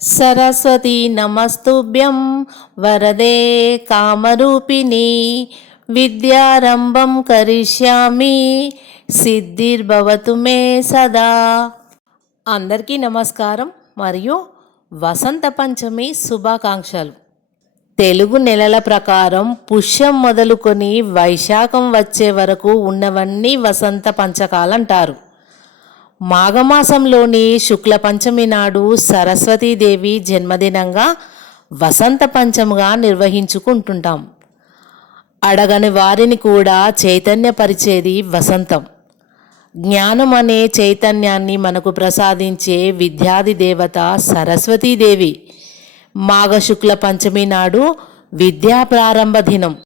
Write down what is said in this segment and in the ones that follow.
సరస్వతి నమస్తుభ్యం. వరదే కామరూపిణి. విద్యారంభం కరిష్యామి. సిద్ధిర్భవతు మే సదా. అందరికీ నమస్కారం మరియు వసంత పంచమి శుభాకాంక్షలు. తెలుగు నెలల ప్రకారం పుష్యం మొదలుకొని వైశాఖం వచ్చే వరకు ఉన్నవన్నీ వసంత పంచకాలంటారు. మాఘమాసంలోని శుక్ల పంచమి నాడు సరస్వతీదేవి జన్మదినంగా వసంత పంచముగా నిర్వహించుకుంటుంటాం. అడగని వారిని కూడా చైతన్యపరిచేది వసంతం. జ్ఞానం అనే చైతన్యాన్ని మనకు ప్రసాదించే విద్యాది దేవత సరస్వతీదేవి. మాఘ శుక్ల పంచమి నాడు విద్యా ప్రారంభ దినం.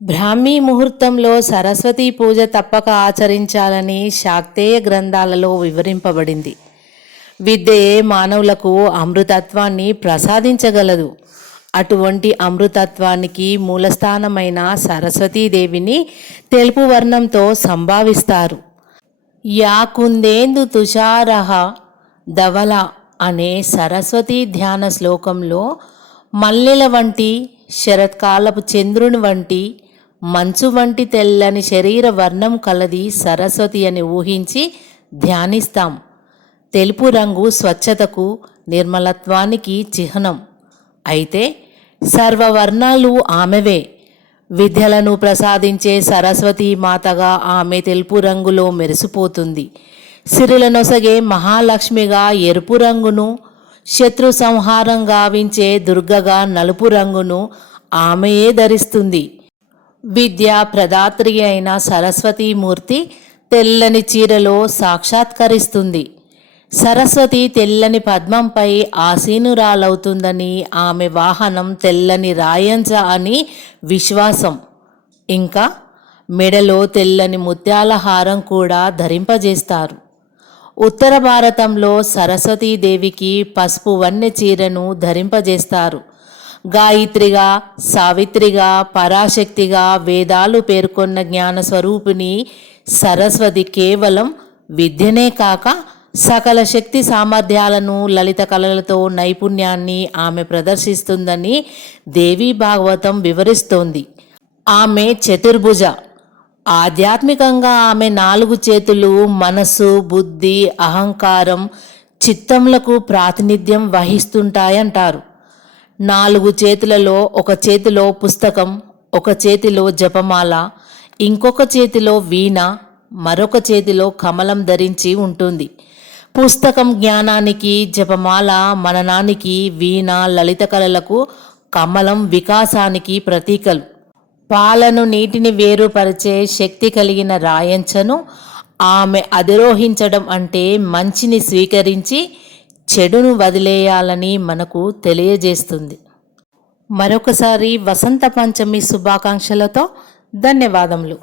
బ్రాహ్మీ ముహూర్తంలో సరస్వతీ పూజ తప్పక ఆచరించాలని శాక్తేయ గ్రంథాలలో వివరింపబడింది. విద్యయే మానవులకు అమృతత్వాన్ని ప్రసాదించగలదు. అటువంటి అమృతత్వానికి మూలస్థానమైన సరస్వతీదేవిని తెలుపు వర్ణంతో సంభావిస్తారు. యా కుందేందు తుషారహ ధవల అనే సరస్వతీ ధ్యాన శ్లోకంలో మల్లెల వంటి శరత్కాలపు చంద్రుని వంటి మంచు వంటి తెల్లని శరీర వర్ణం కలది సరస్వతి అని ఊహించి ధ్యానిస్తాం. తెలుపు రంగు స్వచ్ఛతకు నిర్మలత్వానికి చిహ్నం. అయితే సర్వవర్ణాలు ఆమెవే? విద్యలను ప్రసాదించే సరస్వతీ మాతగా ఆమె తెలుపు రంగులో మెరిసిపోతుంది. సిరులనొసగే మహాలక్ష్మిగా ఎరుపు రంగును శత్రు సంహారం గావించే దుర్గగా నలుపు రంగును ఆమెయే ధరిస్తుంది. విద్య ప్రదాత్రి అయిన సరస్వతీమూర్తి తెల్లని చీరలో సాక్షాత్కరిస్తుంది. సరస్వతి తెల్లని పద్మంపై ఆసీనురాలవుతుందని ఆమె వాహనం తెల్లని రాయంజ అని విశ్వాసం. ఇంకా మెడలో తెల్లని ముత్యాల హారం కూడా ధరింపజేస్తారు. ఉత్తర భారతంలో సరస్వతీదేవికి పసుపు వన్నె చీరను ధరింపజేస్తారు. గాయత్రిగా సావిత్రిగా పరాశక్తిగా వేదాలు పేర్కొన్న జ్ఞాన స్వరూపిణి సరస్వతి కేవలం విద్యనే కాక సకల శక్తి సామర్థ్యాలను లలిత కళలతో నైపుణ్యాన్ని ఆమె ప్రదర్శిస్తుందని దేవీ భాగవతం వివరిస్తోంది. ఆమె చతుర్భుజ. ఆధ్యాత్మికంగా ఆమె నాలుగు చేతులు మనస్సు బుద్ధి అహంకారం చిత్తములకు ప్రాతినిధ్యం వహిస్తుంటాయంటారు. నాలుగు చేతులలో ఒక చేతిలో పుస్తకం ఒక చేతిలో జపమాల ఇంకొక చేతిలో వీణ మరొక చేతిలో కమలం ధరించి ఉంటుంది. పుస్తకం జ్ఞానానికి జపమాల మననానికి వీణ లలిత కళలకు కమలం వికాసానికి ప్రతీకలు. పాలను నీటిని వేరుపరిచే శక్తి కలిగిన రాయంచను ఆమె అధిరోహించడం అంటే మంచిని స్వీకరించి చెడును వదిలేయాలని మనకు తెలియజేస్తుంది. మరొకసారి వసంత పంచమి శుభాకాంక్షలతో ధన్యవాదములు.